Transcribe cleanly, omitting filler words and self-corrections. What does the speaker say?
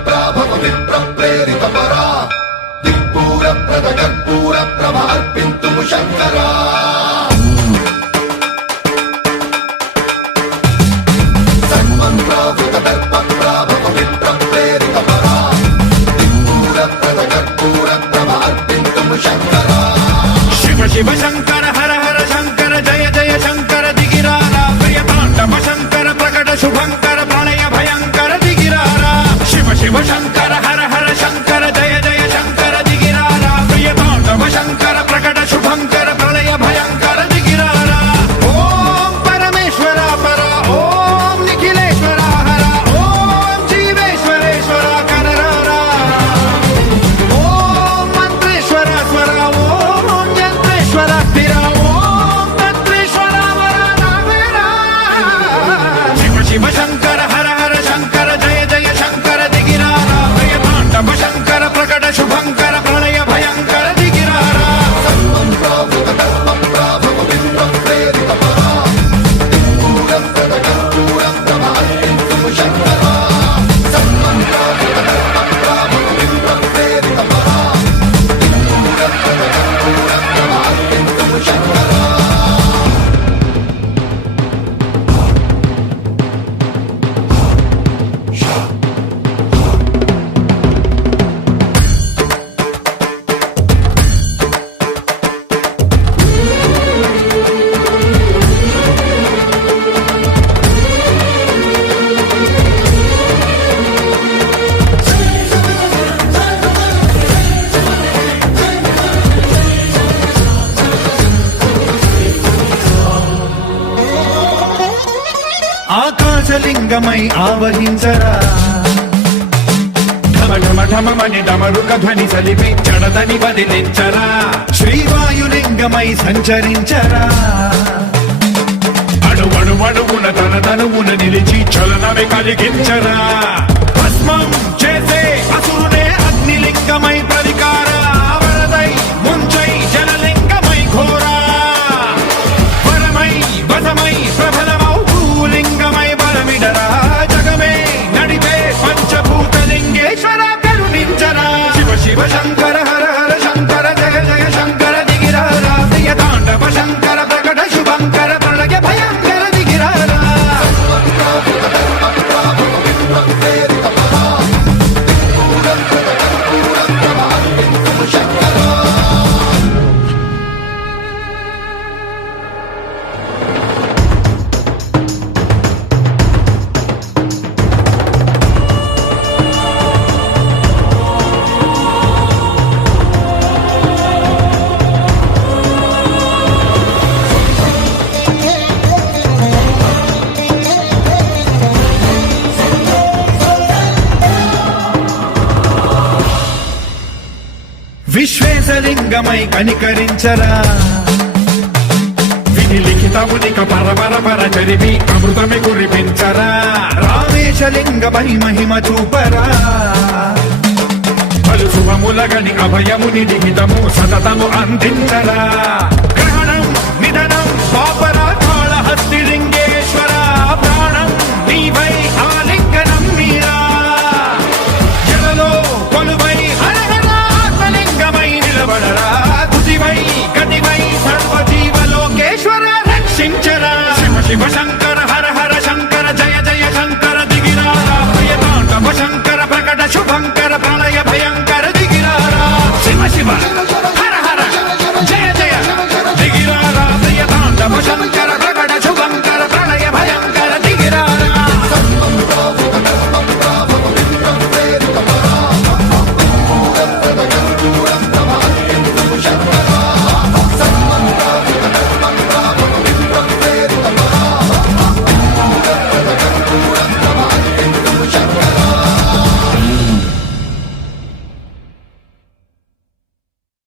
విప్రాభవ విప్ర ప్రేరిత పరా దిక్పూర ప్రద కర్పూర ప్రభ అర్పింతుము శంకరా సన్మంత్రావృత దర్ప ప్రాభవ విప్ర ప్రేరిత పరా దిక్పూర ప్రద కర్పూర ప్రభ అర్పింతుము శంకరా శివ శివ శంకర హర హర శంకర జయ జయ శంకర దిగిరారా ప్రియతాండవ శంకర ప్రకట శుభంకర ప్రళయ భయంకర దిగిరారా శివ శివ శంకర హర హర శంకర జయ జయ శంకర దిగిరారా ప్రియతాండవ శంకర ప్రకట శుభంకర ప్రళయ భయంకర దిగిరారా ఓం పరమేశ్వర పర ఓం నిఖిలేశ్వర హర ఓం జీవేశ్వరేశ్వర కనరారా ఓం మంత్రేశ్వర స్వర ఓం యంత్రేశ్వర స్థిర ఓం తంత్రేశ్వర వర నావేరా శివ శివ శంకర హర హర శంకర జయ జయ శంకర దిగిరారా ప్రియతాండవ శంకర ప్రకట శుభంకర ప్రళయ భయంకర దిగిరారా సన్మంత్రావృత దర్ప ప్రాభవ విప్ర ప్రేరిత పరా దిక్పూర ప్రద కర్పూర ప్రభ అర్పింతుము శంకరా సన్మంత్రావృత దర్ప ప్రాభవ విప్ర ప్రేరిత పరా దిక్పూర ప్రద కర్పూర ప్రభ అర్పింతుము శంకరా ఆకాశలింగమై ఆవహించరా ఢమ ఢమ ఢమమని డమరుక ధ్వని సలిపి జడదని వదిలించరా శ్రీవాయులింగమై సంచరించరా అణువణువున తన తనువున నిలిచి చలనమే కలిగించరా భస్మం చేసే అసురునే అగ్నిలింగమై ప్రతికార వరదై ముంచై జలలింగమై ఘోరా వరమై వసమై ప్రబలమౌ భూలింగమై బలమిడరా జగమే నడిపే పంచభూతలింగేశ్వర కరుణించరా శివ శివ శంకర హర హర శంకర జయ జయ శంకర దిగిరారా ప్రియతాండవ శంకర ప్రకట శుభంకర ప్రళయ భయంకర దిగిరారా సన్మంత్రావృత దర్ప ప్రాభవ విప్ర ప్రేరిత పరా దిక్పూర ప్రద కర్పూర ప్రభ అర్పింతుము శంకరా విశ్వేశలింగమై కనికరించరా విధి లిఖితమునిక పరపర పర చరిపి అమృతమి కురిపించరా రామేశలింగమై మహిమ చూపరా పలు శుభములగని అభయముని లిఖితము సతతము అందించరా గ్రహణం నిధనం పాపరా కాళహస్తి లింగ